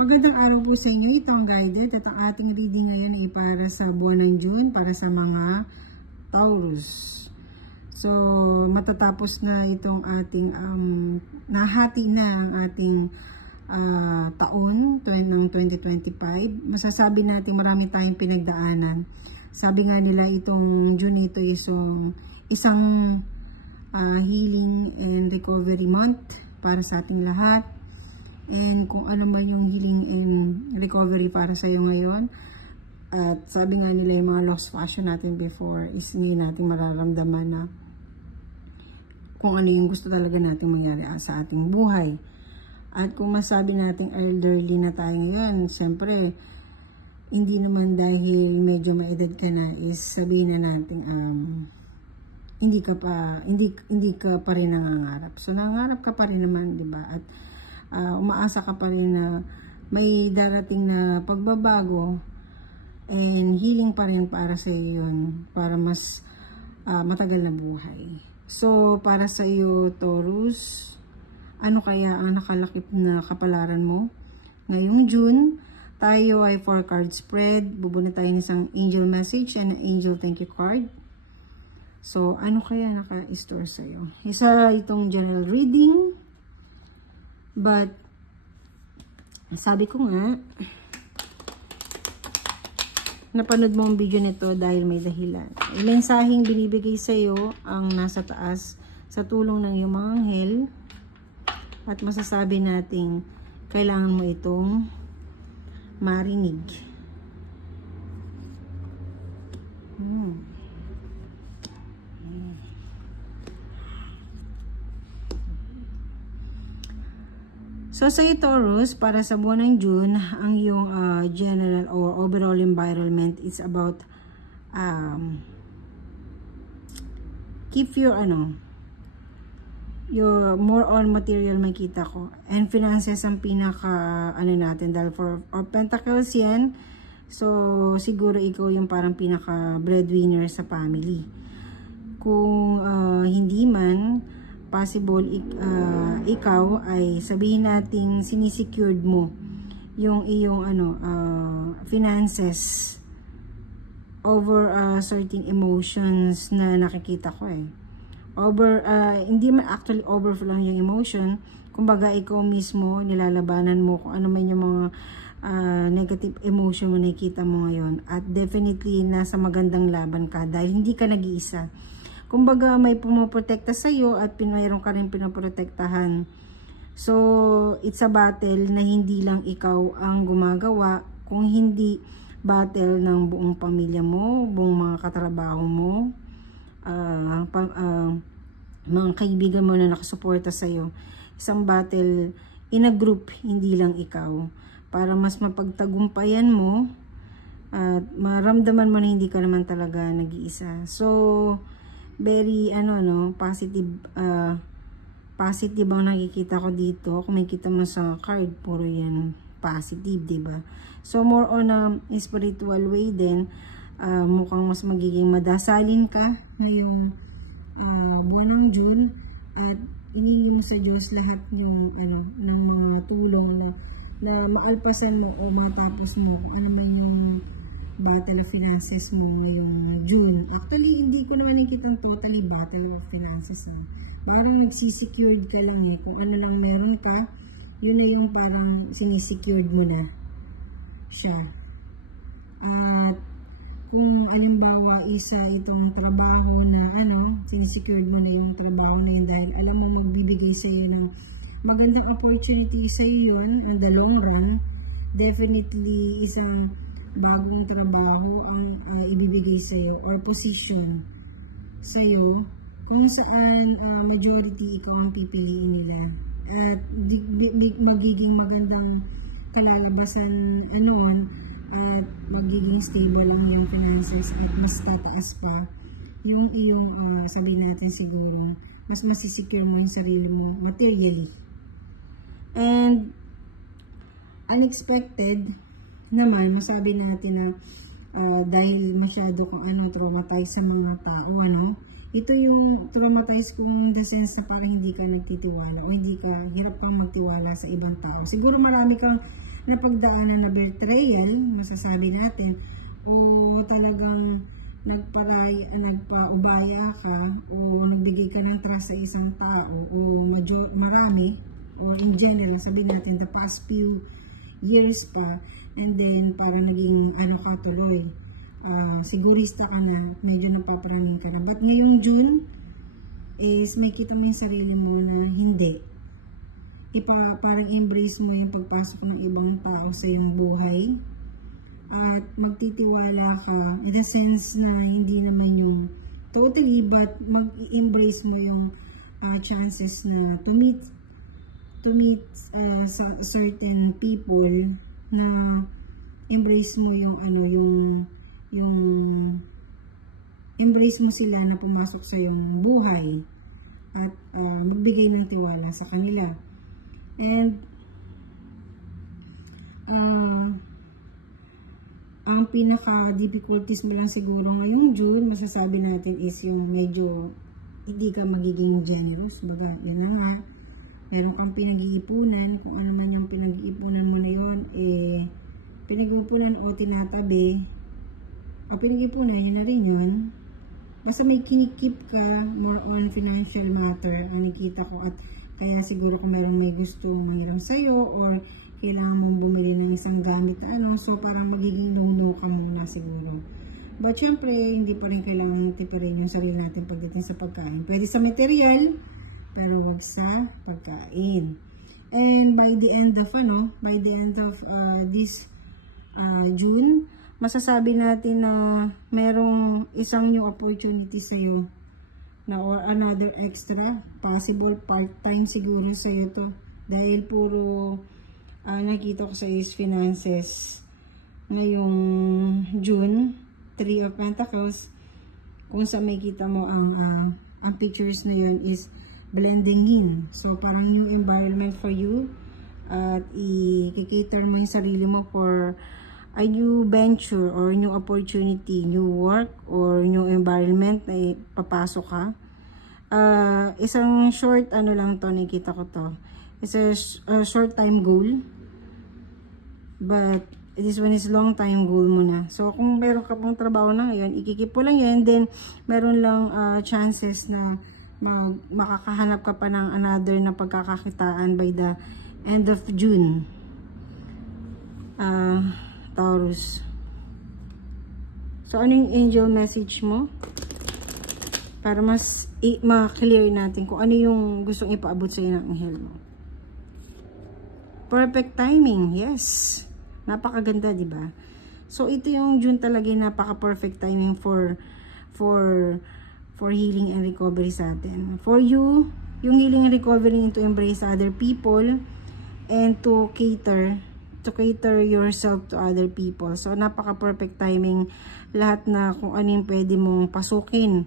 Magandang araw po sa inyo. Ito ang guided at ang ating reading ngayon ay para sa buwan ng June, para sa mga Taurus. So, matatapos na itong ating, nahati na ang ating taon ng 2025. Masasabi natin marami tayong pinagdaanan. Sabi nga nila itong June ito isang healing and recovery month para sa ating lahat. And kung ano man yung healing and recovery para sa iyo ngayon. At sabi nga nila yung mga lost passion natin before is ngayon natin mararamdaman na kung ano yung gusto talaga natin mangyari sa ating buhay. At kung masabi natin elderly na tayo ngayon, siyempre, hindi naman dahil medyo maedad ka na is sabihin na natin hindi ka pa rin nangangarap. So nangangarap ka pa rin naman, 'di ba? At umaasa ka pa rin na may darating na pagbabago and healing pa rin para sa iyo yun, para mas matagal na buhay. So, para sa iyo, Taurus, ano kaya ang nakalakip na kapalaran mo? Ngayong June, tayo ay 4 card spread. Bubunot tayo ng isang angel message and an angel thank you card. So, ano kaya naka-store sa iyo? Isa itong general reading. But, sabi ko nga, napanood mo ang video nito dahil may dahilan. Yung mensaheng binibigay sa iyo ang nasa taas sa tulong ng iyong mga anghel. At masasabi nating kailangan mo itong marinig. So sa Taurus, para sa buwan ng June, ang iyong general or overall environment is about keep your more on material makita ko. And finances ang pinaka natin dahil for pentacles yan. So siguro ikaw yung parang pinaka breadwinner sa family. Kung hindi man possible ikaw ay sabihin nating sinisecured mo yung iyong finances over certain emotions na nakikita ko hindi man actually overflow lang yung emotion, kumbaga ikaw mismo nilalabanan mo kung ano man yung mga negative emotion mo nakikita mo ngayon, at definitely nasa magandang laban ka dahil hindi ka nag-iisa. Kumbaga may pumoprotekta sa iyo at mayroon ka rin pinoprotektahan. So, it's a battle na hindi lang ikaw ang gumagawa, kung hindi battle ng buong pamilya mo, buong mga katrabaho mo, mga kaibigan mo na nakasuporta sa iyo. Isang battle in a group, hindi lang ikaw. Para mas mapagtagumpayan mo at maramdaman mo na hindi ka naman talaga nag-iisa. So, very positive ang nakikita ko dito. Kung makikita mo sa card, puro yan positive, diba? So more on a spiritual way din, mukhang mas magiging madasalin ka ngayong buwan ng June, at iningi mo sa Diyos lahat yung ng mga tulong na maalpasan mo o matapos mo ano man yung battle of finances mo ngayong June. Actually, hindi ko naman nakikita totally battle of finances. Parang nagsisecured ka lang kung ano lang meron ka, yun na yung parang sinisecured mo na siya. At kung alimbawa isa itong trabaho na sinisecured mo na yung trabaho na yun dahil alam mo magbibigay sa iyo ng magandang opportunity sa iyo yun on the long run, definitely isang bagong trabaho ang ibibigay sa iyo or position sa iyo kung saan majority ikaw ang pipiliin nila, at magiging magandang kalalabasan at magiging stable ang iyong finances at mas tataas pa yung iyong sabihin natin siguro mas masisecure mo yung sarili mo materially. And unexpected naman, masabi natin na dahil masyado kung traumatized sa mga tao, ito yung traumatized kung the sense na parang hindi ka nagtitiwala o hindi ka, hirap kang magtiwala sa ibang tao. Siguro marami kang napagdaanan na betrayal, masasabi natin, o talagang nagpaubaya ka o nagbigay ka ng trust sa isang tao o marami, or in general, sabihin natin the past few years pa, and then parang naging ano ka tuloy, sigurista ka na, medyo napaparaming ka na. But ngayong June is may kita mo yung sarili mo na hindi. Parang embrace mo yung pagpasok ng ibang tao sa iyong buhay. At magtitiwala ka in the sense na hindi naman yung totally, but mag-embrace mo yung chances na to meet certain people, na embrace mo yung ano, yung embrace mo sila na pumasok sa iyong buhay at magbigay ng tiwala sa kanila. And ang pinaka-difficulties mo lang siguro ngayong June, masasabi natin is yung medyo hindi ka magiging generous. Baga, yun na nga. Meron kang pinag-iipunan. Kung ano man yung pinag-iipunan mo na yun, pinag-iipunan o tinatabi. O pinag-iipunan, yun na rin yun. Basta may kinikip ka more on financial matter, ang nakita ko. At kaya siguro kung meron may gusto manghiram sa'yo or kailangan mong bumili ng isang gamit na ano, so parang magiging no-no ka muna siguro. But syempre, hindi pa rin kailangan tipirin yung sarili natin pagdating sa pagkain. Pwede sa material, pero wag sa pagkain. And by the end of this June, masasabi natin na merong isang new opportunity sa'yo na or another extra, possible part-time siguro sa'yo to. Dahil puro nakita ko sa is finances ngayong June, 3 of Pentacles, kung sa may kita mo ang pictures na yun is blending in. So parang new environment for you at i-cater mo yung sarili mo for a new venture or new opportunity, new work or new environment na papasok ka. Isang short ano lang to, nakita ko to. It's a short time goal. But this one is long time goal mo na. So kung meron ka pong trabaho na ngayon, ikikip mo lang yan. Then meron lang chances na makakahanap ka pa ng another na pagkakakitaan by the end of June. Taurus. So ano yung angel message mo? Para mas ma-clear natin kung ano yung gustong ipaabot sa iyo ng anghel mo. Perfect timing, yes. Napakaganda, di ba? So ito yung June talaga, napaka-perfect timing for healing and recovery sa atin. For you, yung healing and recovery to embrace other people and to cater yourself to other people. So napaka-perfect timing lahat na kung ano yung pwede mong pasukin.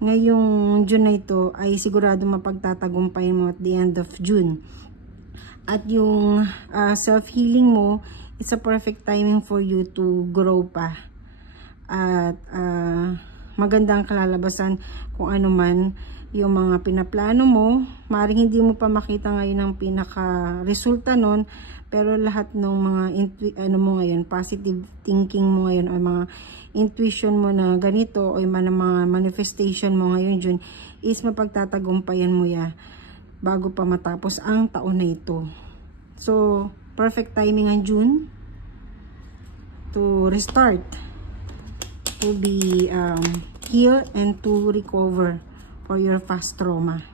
Ngayong June na ito ay sigurado mapagtatagumpay mo at the end of June. At yung self-healing mo, it's a perfect timing for you to grow pa. At magandang kalalabasan kung ano man yung mga pinaplano mo. Maaaring hindi mo pa makita ngayon ang pinaka-resulta nun, pero lahat ng mga mo ngayon, positive thinking mo ngayon, o mga intuition mo na ganito, o yung mga manifestation mo ngayon June, is mapagtatagumpayan mo ya bago pa matapos ang taon na ito. So, perfect timing ang June to restart, to be heal and to recover for your past trauma.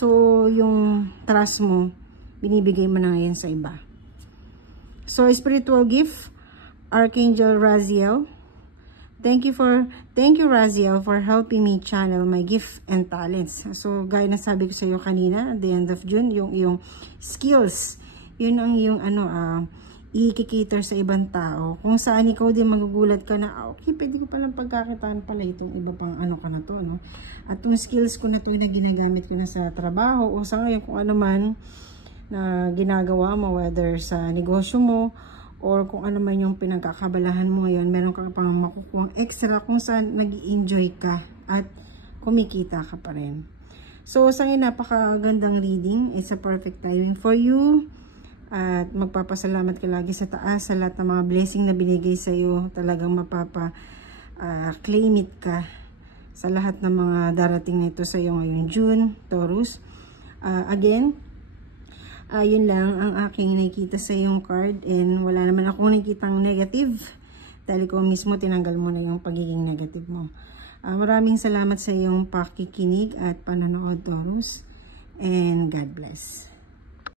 So, yung trust mo, binibigay mo na ngayon sa iba. So, spiritual gift, Archangel Raziel. Thank you Raziel for helping me channel my gift and talents. So, gaya na sabi ko sa iyo kanina, at the end of June, yung skills, yun ang yung i-cater sa ibang tao. Kung saan ikaw din magugulat ka na, okay, pwede ko palang pagkakitaan pala itong iba pang ano ka na to, no? At yung skills ko na to na ginagamit ko na sa trabaho o sa ngayon kung ano man na ginagawa mo, whether sa negosyo mo or kung ano man yung pinagkakabalahan mo ngayon, meron ka pang makukuhang extra kung saan nag-i-enjoy ka at kumikita ka pa rin. So, sa ngayon, napakagandang reading. It's a perfect timing for you. At magpapasalamat ka lagi sa taas sa lahat ng mga blessing na binigay sa iyo. Talagang claim it ka sa lahat ng mga darating na ito sa iyo ngayong June, Taurus. Again, yun lang ang aking nakikita sa iyong card, and wala naman akong nakikitang negative dahil ko mismo tinanggal mo na yung pagiging negative mo. Maraming salamat sa iyong pakikinig at panonood, Taurus, and God bless.